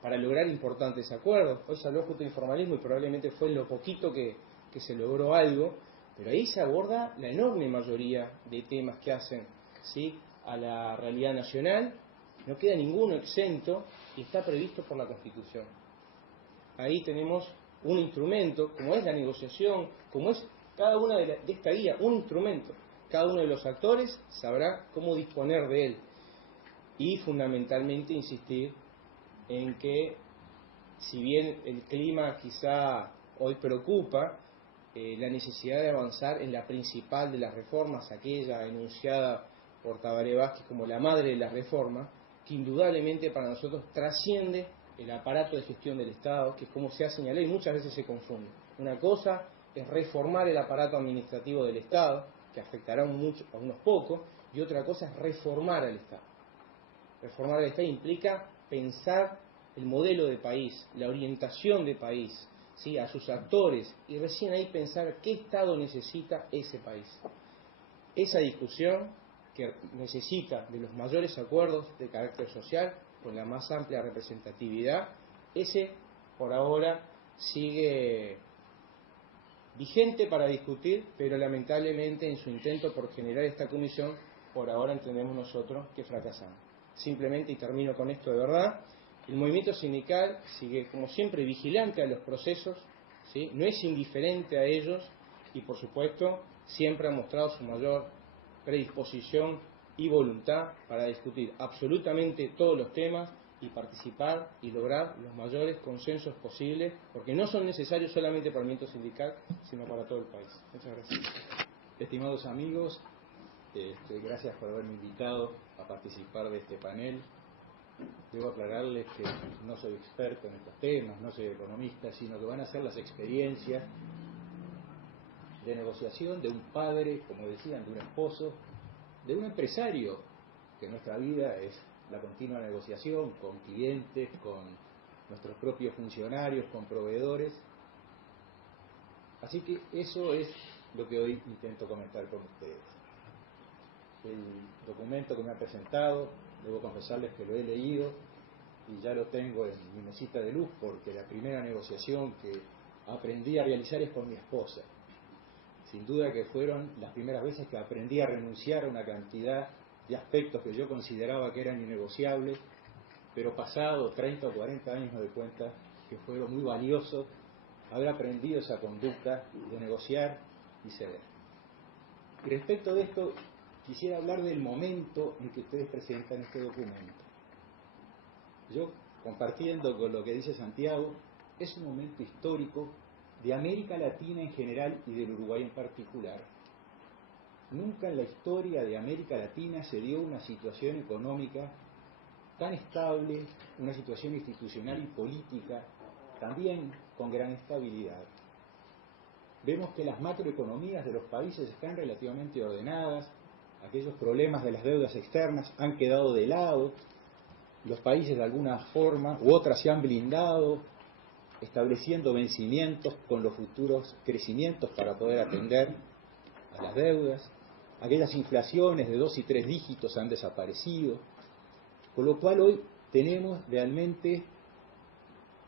para lograr importantes acuerdos. Hoy se habló justo de informalismo y probablemente fue en lo poquito que se logró algo, pero ahí se aborda la enorme mayoría de temas que hacen, ¿sí?, a la realidad nacional. No queda ninguno exento y está previsto por la Constitución. Ahí tenemos un instrumento, como es la negociación, como es cada una de esta guía, un instrumento. Cada uno de los actores sabrá cómo disponer de él. Y fundamentalmente insistir en que, si bien el clima quizá hoy preocupa, la necesidad de avanzar en la principal de las reformas, aquella enunciada por Tabaré Vázquez como la madre de las reformas, que indudablemente para nosotros trasciende el aparato de gestión del Estado, que es como se ha señalado y muchas veces se confunde. Una cosa es reformar el aparato administrativo del Estado, que afectará a unos pocos, y otra cosa es reformar al Estado. Reformar al Estado implica pensar el modelo de país, la orientación de país, ¿sí?, a sus actores, y recién ahí pensar qué Estado necesita ese país. Esa discusión, que necesita de los mayores acuerdos de carácter social, con la más amplia representatividad, ese por ahora sigue vigente para discutir, pero lamentablemente en su intento por generar esta comisión, por ahora entendemos nosotros que fracasamos. Simplemente, y termino con esto de verdad, el movimiento sindical sigue como siempre vigilante a los procesos, ¿sí?, no es indiferente a ellos y por supuesto siempre ha mostrado su mayor predisposición y voluntad para discutir absolutamente todos los temas y participar y lograr los mayores consensos posibles, porque no son necesarios solamente para el movimiento sindical, sino para todo el país. Muchas gracias. Estimados amigos, gracias por haberme invitado a participar de este panel. Debo aclararles que no soy experto en estos temas, no soy economista, sino que van a ser las experiencias de negociación de un padre, como decían, de un esposo, de un empresario, que nuestra vida es la continua negociación con clientes, con nuestros propios funcionarios, con proveedores. Así que eso es lo que hoy intento comentar con ustedes. El documento que me ha presentado, debo confesarles que lo he leído y ya lo tengo en mi mesita de luz, porque la primera negociación que aprendí a realizar es con mi esposa. Sin duda que fueron las primeras veces que aprendí a renunciar a una cantidad de aspectos que yo consideraba que eran innegociables, pero pasado 30 o 40 años me doy cuenta que fue muy valioso haber aprendido esa conducta de negociar y ceder. Y respecto de esto, quisiera hablar del momento en que ustedes presentan este documento. Yo, compartiendo con lo que dice Santiago, es un momento histórico de América Latina en general y del Uruguay en particular. Nunca en la historia de América Latina se dio una situación económica tan estable, una situación institucional y política también con gran estabilidad. Vemos que las macroeconomías de los países están relativamente ordenadas, aquellos problemas de las deudas externas han quedado de lado, los países de alguna forma u otra se han blindado, estableciendo vencimientos con los futuros crecimientos para poder atender a las deudas. Aquellas inflaciones de 2 y 3 dígitos han desaparecido, con lo cual hoy tenemos realmente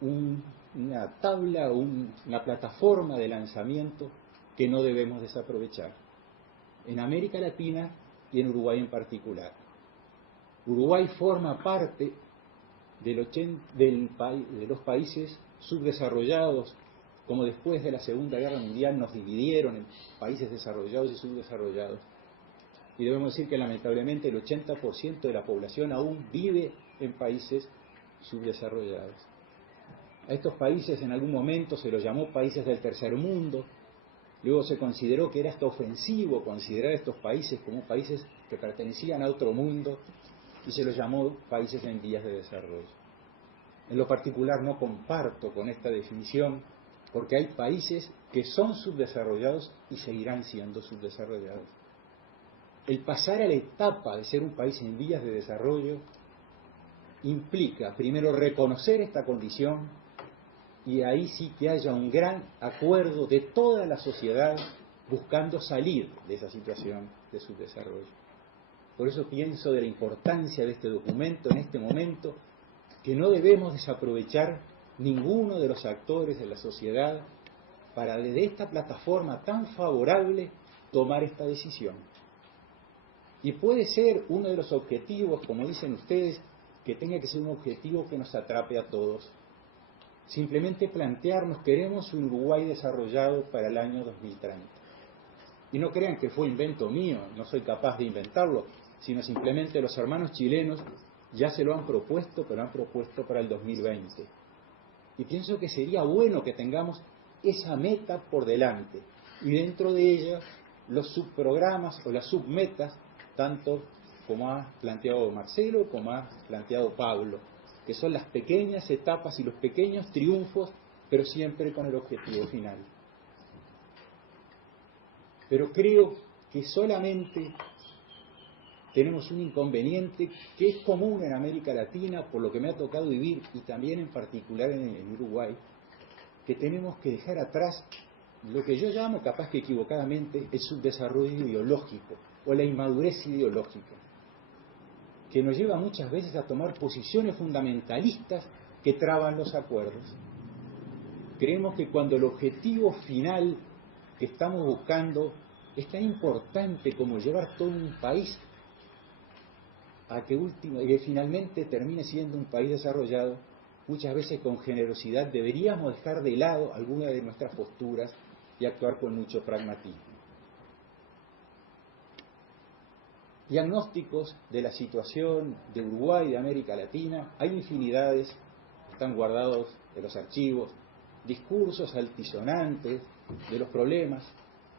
una tabla, una plataforma de lanzamiento que no debemos desaprovechar, en América Latina y en Uruguay en particular. Uruguay forma parte de los países subdesarrollados, como después de la Segunda Guerra Mundial nos dividieron en países desarrollados y subdesarrollados. Y debemos decir que lamentablemente el 80% de la población aún vive en países subdesarrollados. A estos países en algún momento se los llamó países del tercer mundo, luego se consideró que era hasta ofensivo considerar a estos países como países que pertenecían a otro mundo y se los llamó países en vías de desarrollo. En lo particular no comparto con esta definición, porque hay países que son subdesarrollados y seguirán siendo subdesarrollados. El pasar a la etapa de ser un país en vías de desarrollo implica primero reconocer esta condición y ahí sí que haya un gran acuerdo de toda la sociedad buscando salir de esa situación de subdesarrollo. Por eso pienso de la importancia de este documento en este momento que no debemos desaprovechar ninguno de los actores de la sociedad para desde esta plataforma tan favorable tomar esta decisión. Y puede ser uno de los objetivos, como dicen ustedes, que tenga que ser un objetivo que nos atrape a todos. Simplemente plantearnos, queremos un Uruguay desarrollado para el año 2030. Y no crean que fue invento mío, no soy capaz de inventarlo, sino simplemente los hermanos chilenos ya se lo han propuesto, pero han propuesto para el 2020. Y pienso que sería bueno que tengamos esa meta por delante, y dentro de ella los subprogramas o las submetas, tanto como ha planteado Marcelo, como ha planteado Pablo, que son las pequeñas etapas y los pequeños triunfos, pero siempre con el objetivo final. Pero creo que solamente tenemos un inconveniente que es común en América Latina, por lo que me ha tocado vivir, y también en particular en Uruguay, que tenemos que dejar atrás lo que yo llamo, capaz que equivocadamente, el subdesarrollo ideológico o la inmadurez ideológica, que nos lleva muchas veces a tomar posiciones fundamentalistas que traban los acuerdos. Creemos que cuando el objetivo final que estamos buscando es tan importante como llevar todo un país a que finalmente termine siendo un país desarrollado, muchas veces con generosidad deberíamos dejar de lado algunas de nuestras posturas y actuar con mucho pragmatismo. Diagnósticos de la situación de Uruguay, de América Latina, hay infinidades, están guardados en los archivos, discursos altisonantes de los problemas,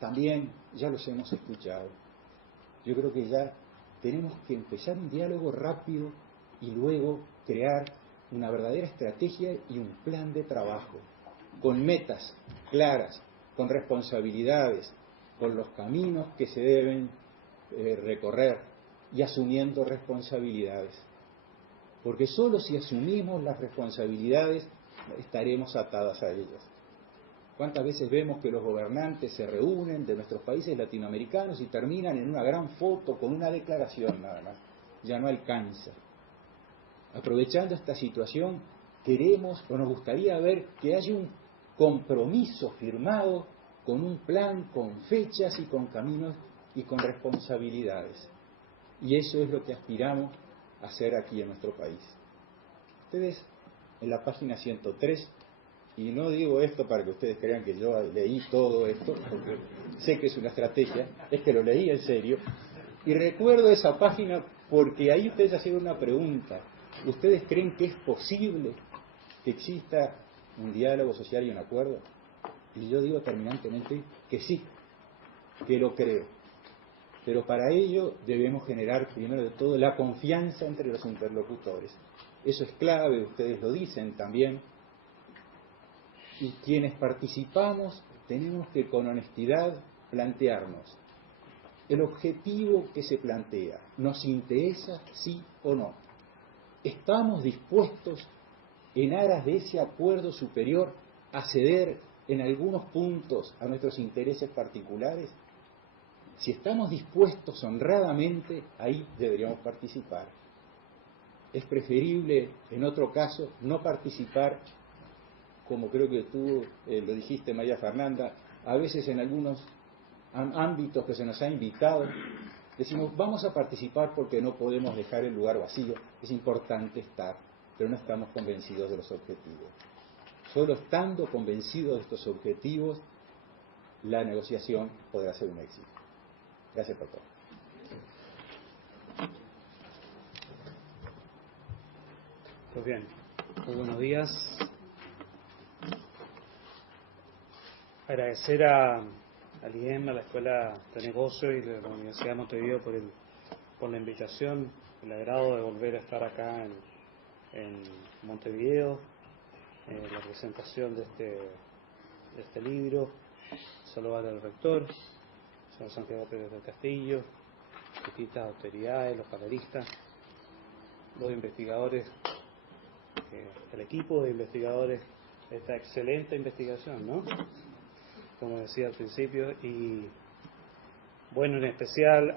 también ya los hemos escuchado. Yo creo que ya tenemos que empezar un diálogo rápido y luego crear una verdadera estrategia y un plan de trabajo, con metas claras, con responsabilidades, con los caminos que se deben recorrer y asumiendo responsabilidades. Porque solo si asumimos las responsabilidades estaremos atadas a ellas. ¿Cuántas veces vemos que los gobernantes se reúnen de nuestros países latinoamericanos y terminan en una gran foto con una declaración nada más? Ya no alcanza. Aprovechando esta situación, queremos o nos gustaría ver que haya un compromiso firmado con un plan, con fechas y con caminos y con responsabilidades. Y eso es lo que aspiramos a hacer aquí en nuestro país. Ustedes, en la página 103, y no digo esto para que ustedes crean que yo leí todo esto, porque sé que es una estrategia, es que lo leí en serio, y recuerdo esa página porque ahí ustedes hacían una pregunta. ¿Ustedes creen que es posible que exista un diálogo social y un acuerdo? Y yo digo terminantemente que sí, que lo creo. Pero para ello debemos generar primero de todo la confianza entre los interlocutores. Eso es clave, ustedes lo dicen también. Y quienes participamos tenemos que con honestidad plantearnos el objetivo que se plantea. ¿Nos interesa sí o no? ¿Estamos dispuestos en aras de ese acuerdo superior a ceder en algunos puntos a nuestros intereses particulares? Si estamos dispuestos honradamente, ahí deberíamos participar. Es preferible, en otro caso, no participar, como creo que tú lo dijiste, María Fernanda, a veces en algunos ámbitos que se nos ha invitado, decimos, vamos a participar porque no podemos dejar el lugar vacío, es importante estar, pero no estamos convencidos de los objetivos. Solo estando convencidos de estos objetivos, la negociación podrá ser un éxito. Gracias por todo. Pues bien, muy buenos días. Agradecer al IEM, a la Escuela de Negocios y de la Universidad de Montevideo por la invitación, el agrado de volver a estar acá en Montevideo, en la presentación de este libro. Saludar al rector, señor Santiago Pérez del Castillo, distintas autoridades, los panelistas, los investigadores, el equipo de investigadores de esta excelente investigación, ¿no? Como decía al principio, y bueno, en especial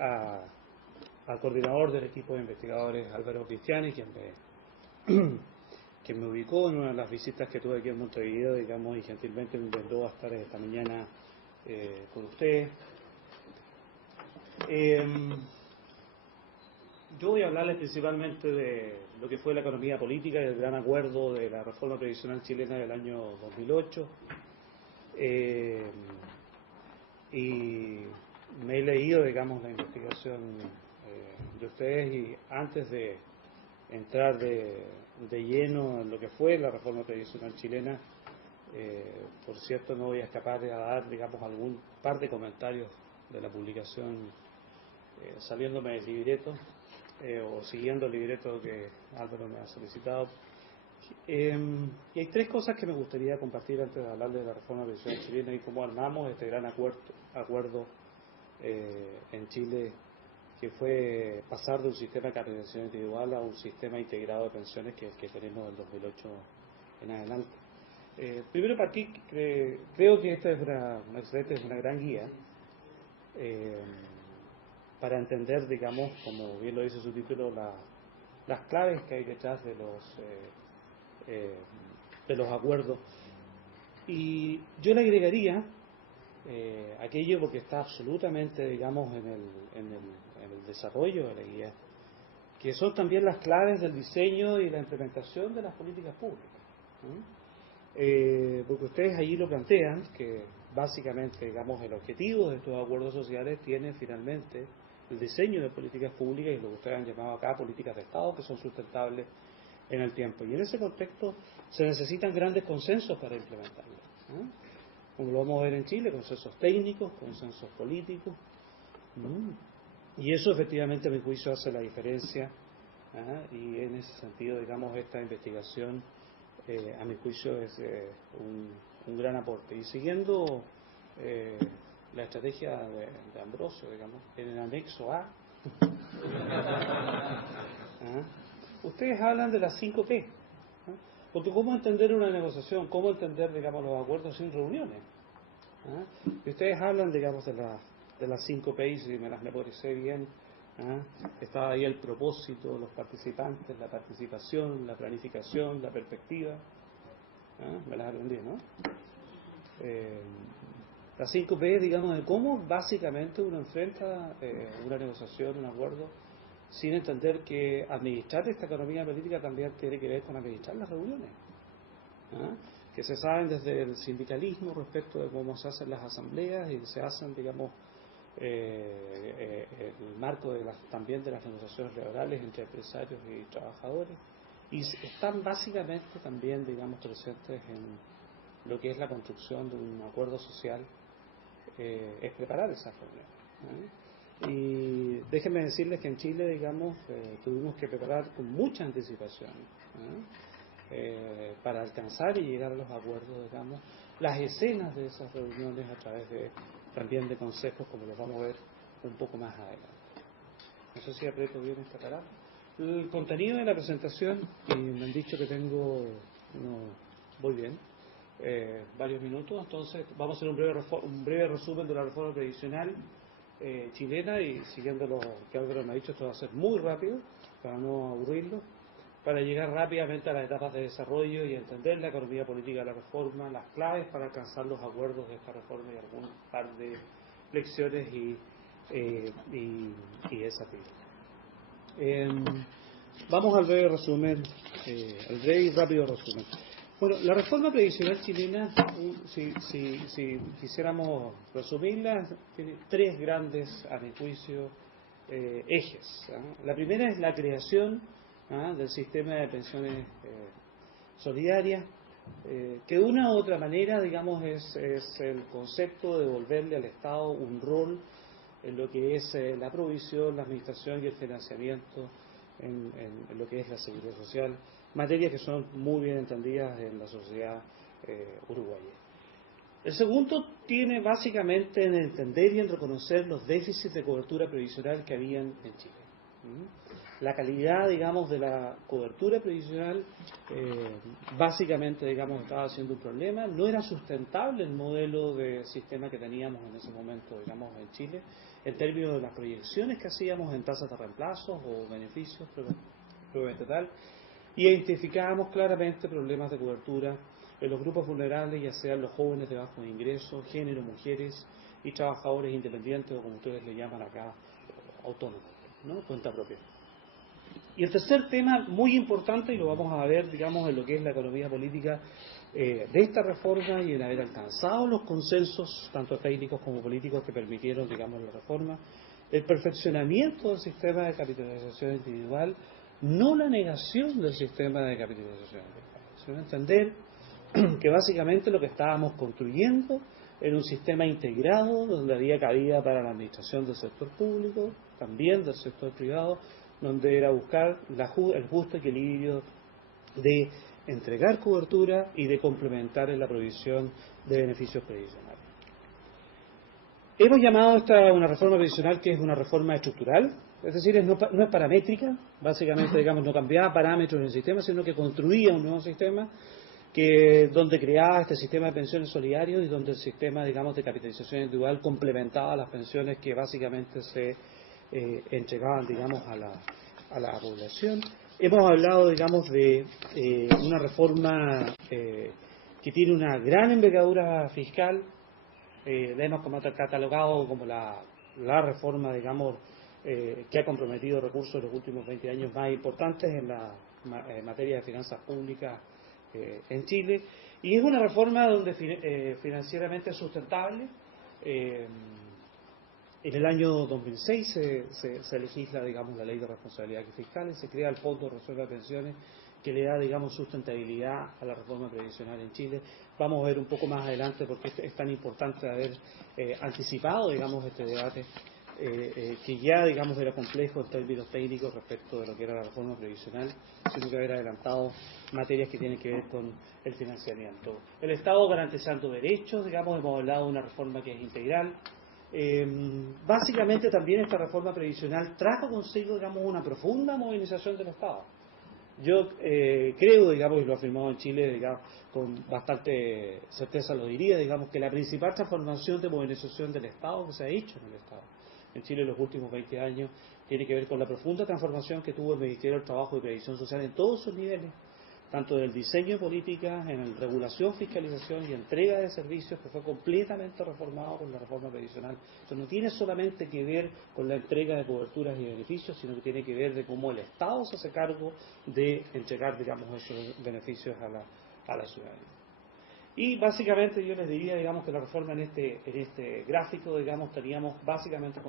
al coordinador del equipo de investigadores, Álvaro Cristiani, quien que me ubicó en una de las visitas que tuve aquí en Montevideo, digamos, y gentilmente me invitó a estar esta mañana con usted. Yo voy a hablarles principalmente de lo que fue la economía política y el gran acuerdo de la reforma previsional chilena del año 2008. Y me he leído, digamos, la investigación de ustedes, y antes de entrar de lleno en lo que fue la reforma previsional chilena, por cierto, no voy a escapar de dar, digamos, algún par de comentarios de la publicación, saliéndome del libreto o siguiendo el libreto que Álvaro me ha solicitado. Y hay tres cosas que me gustaría compartir antes de hablar de la reforma previsional chilena y cómo armamos este gran acuerdo en Chile, que fue pasar de un sistema de capitalización individual a un sistema integrado de pensiones, que es el que tenemos del 2008 en adelante. Primero, creo que esta es una gran guía para entender, digamos, como bien lo dice su título, las claves que hay detrás de los acuerdos. Y yo le agregaría aquello, porque está absolutamente, digamos, en el desarrollo de la guía, que son también las claves del diseño y la implementación de las políticas públicas. Porque ustedes allí lo plantean, que básicamente, digamos, el objetivo de estos acuerdos sociales tiene finalmente el diseño de políticas públicas y lo que ustedes han llamado acá políticas de Estado, que son sustentables en el tiempo. Y en ese contexto se necesitan grandes consensos para implementarlo, como lo vamos a ver en Chile, consensos técnicos, consensos políticos. Y eso efectivamente, a mi juicio, hace la diferencia, y en ese sentido, digamos, esta investigación, a mi juicio, es un gran aporte. Y siguiendo la estrategia de Ambrosio, digamos, en el anexo A, ustedes hablan de las 5 P, porque ¿cómo entender una negociación? ¿Cómo entender, digamos, los acuerdos sin reuniones? Y ustedes hablan, digamos, de las 5 P, y si me las memorizé bien, estaba ahí el propósito, los participantes, la participación, la planificación, la perspectiva. Me las aprendí, ¿no? Las 5 P, digamos, de cómo básicamente uno enfrenta una negociación, un acuerdo, sin entender que administrar esta economía política también tiene que ver con administrar las reuniones, que se saben desde el sindicalismo respecto de cómo se hacen las asambleas, y se hacen, digamos, el marco también de las negociaciones laborales entre empresarios y trabajadores, y están básicamente también, digamos, presentes en lo que es la construcción de un acuerdo social, es preparar esas reuniones. Y déjenme decirles que en Chile, digamos, tuvimos que preparar con mucha anticipación para alcanzar y llegar a los acuerdos, digamos, las escenas de esas reuniones a través también de consejos, como los vamos a ver un poco más adelante. No sé si aprieto bien esta palabra. El contenido de la presentación, y me han dicho que voy bien, varios minutos, entonces vamos a hacer un breve resumen de la reforma previsional chilena, y siguiendo lo que Álvaro me ha dicho, esto va a ser muy rápido para no aburrirlo, para llegar rápidamente a las etapas de desarrollo y entender la economía política de la reforma, las claves para alcanzar los acuerdos de esta reforma y algún par de lecciones y desafíos. Vamos al breve resumen, al breve y rápido resumen. Bueno, la reforma previsional chilena, si quisiéramos resumirla, tiene 3 grandes, a mi juicio, ejes. La primera es la creación del sistema de pensiones solidarias, que de una u otra manera, digamos, es el concepto de devolverle al Estado un rol en lo que es la provisión, la administración y el financiamiento en lo que es la seguridad social, materias que son muy bien entendidas en la sociedad uruguaya. El segundo tiene básicamente en entender y en reconocer los déficits de cobertura previsional que habían en Chile. La calidad, digamos, de la cobertura previsional básicamente, digamos, estaba siendo un problema. No era sustentable el modelo de sistema que teníamos en ese momento, digamos, en Chile, en términos de las proyecciones que hacíamos en tasas de reemplazo o beneficios propiamente tal. y identificábamos claramente problemas de cobertura en los grupos vulnerables, ya sean los jóvenes de bajos ingresos, género, mujeres y trabajadores independientes, o como ustedes le llaman acá, autónomos, ¿no? Cuenta propia. Y el tercer tema muy importante, y lo vamos a ver, digamos, en lo que es la economía política de esta reforma y en haber alcanzado los consensos, tanto técnicos como políticos, que permitieron, digamos, la reforma, el perfeccionamiento del sistema de capitalización individual, no la negación del sistema de capitalización individual, sino entender que básicamente lo que estábamos construyendo era un sistema integrado donde había cabida para la administración del sector público, también del sector privado, donde era buscar el justo equilibrio de entregar cobertura y de complementar en la provisión de beneficios previsionales. Hemos llamado esta una reforma previsional que es una reforma estructural, es decir, no es paramétrica, básicamente, digamos, no cambiaba parámetros en el sistema, sino que construía un nuevo sistema donde creaba este sistema de pensiones solidarios y donde el sistema, digamos, de capitalización individual complementaba las pensiones que básicamente se entregaban, digamos, a la población. Hemos hablado, digamos, de una reforma que tiene una gran envergadura fiscal. La hemos catalogado como la reforma, digamos, que ha comprometido recursos en los últimos 20 años más importantes en materia de finanzas públicas en Chile, y es una reforma donde financieramente es sustentable. En el año 2006 se legisla, digamos, la Ley de Responsabilidad Fiscal y se crea el Fondo de Reserva de Pensiones, que le da, digamos, sustentabilidad a la reforma previsional en Chile. Vamos a ver un poco más adelante por qué es tan importante haber anticipado, digamos, este debate, que ya, digamos, era complejo en términos técnicos respecto de lo que era la reforma previsional, sino que haber adelantado materias que tienen que ver con el financiamiento. El Estado garantizando derechos, digamos, hemos hablado de una reforma que es integral. Básicamente también esta reforma previsional trajo consigo, digamos, una profunda modernización del Estado. Yo creo, digamos, y lo he afirmado en Chile, digamos, con bastante certeza lo diría, digamos, que la principal transformación de modernización del Estado que se ha hecho en el Estado en Chile en los últimos 20 años tiene que ver con la profunda transformación que tuvo el Ministerio del Trabajo y Previsión Social en todos sus niveles, tanto en el diseño de políticas, en la regulación, fiscalización y entrega de servicios, que fue completamente reformado con la reforma previsional. Eso no tiene solamente que ver con la entrega de coberturas y beneficios, sino que tiene que ver de cómo el Estado se hace cargo de entregar, digamos, esos beneficios a la ciudadanía. Y básicamente yo les diría, digamos, que la reforma en este gráfico, digamos, teníamos básicamente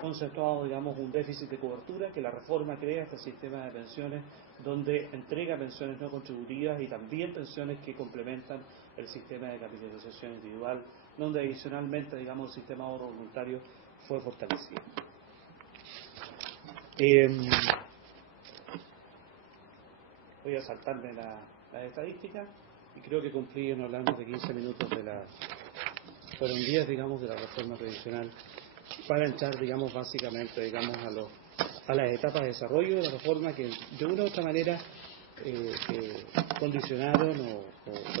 concentrado, digamos, un déficit de cobertura, que la reforma crea este sistema de pensiones donde entrega pensiones no contributivas y también pensiones que complementan el sistema de capitalización individual, donde adicionalmente, digamos, el sistema de ahorro voluntario fue fortalecido. Voy a saltarme las estadísticas y creo que cumplí en hablando de 15 minutos fueron 10, digamos, de la reforma previsional, para entrar, digamos, básicamente, digamos, a las etapas de desarrollo de la reforma que de una u otra manera condicionaron o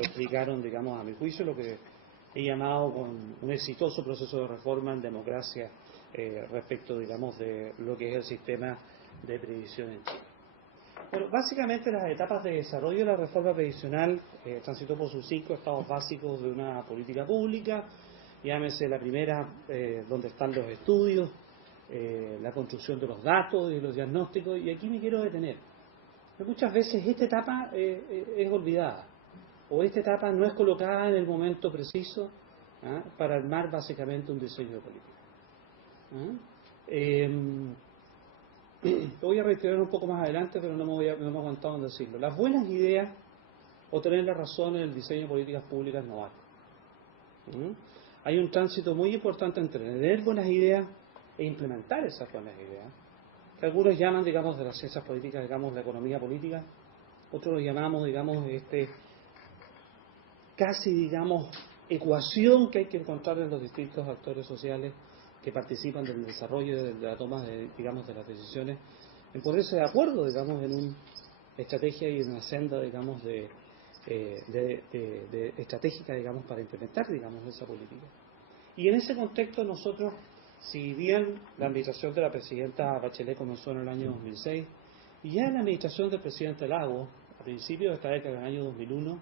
explicaron, digamos, a mi juicio, lo que he llamado con un exitoso proceso de reforma en democracia respecto, digamos, de lo que es el sistema de previsión en Chile. Bueno, básicamente las etapas de desarrollo de la reforma previsional transitó por sus 5 estados básicos de una política pública. Llámese la primera, donde están los estudios, la construcción de los datos y los diagnósticos, y aquí me quiero detener. Muchas veces esta etapa es olvidada, o esta etapa no es colocada en el momento preciso para armar básicamente un diseño de política. Lo voy a reiterar un poco más adelante, pero no me he aguantado en decirlo. Las buenas ideas o tener la razón en el diseño de políticas públicas no vale. Hay un tránsito muy importante entre tener buenas ideas e implementar esas buenas ideas, que algunos llaman, digamos, de las ciencias políticas, digamos, la economía política, otros lo llamamos, digamos, casi, digamos, ecuación que hay que encontrar en los distintos actores sociales que participan del desarrollo de la toma de, digamos, de las decisiones, en ponerse de acuerdo, digamos, en una estrategia y en una senda, digamos, de estratégica, digamos, para implementar, digamos, esa política. Y en ese contexto nosotros, si bien la administración de la presidenta Bachelet comenzó en el año 2006, y ya en la administración del presidente Lagos, principios de esta década, en el año 2001,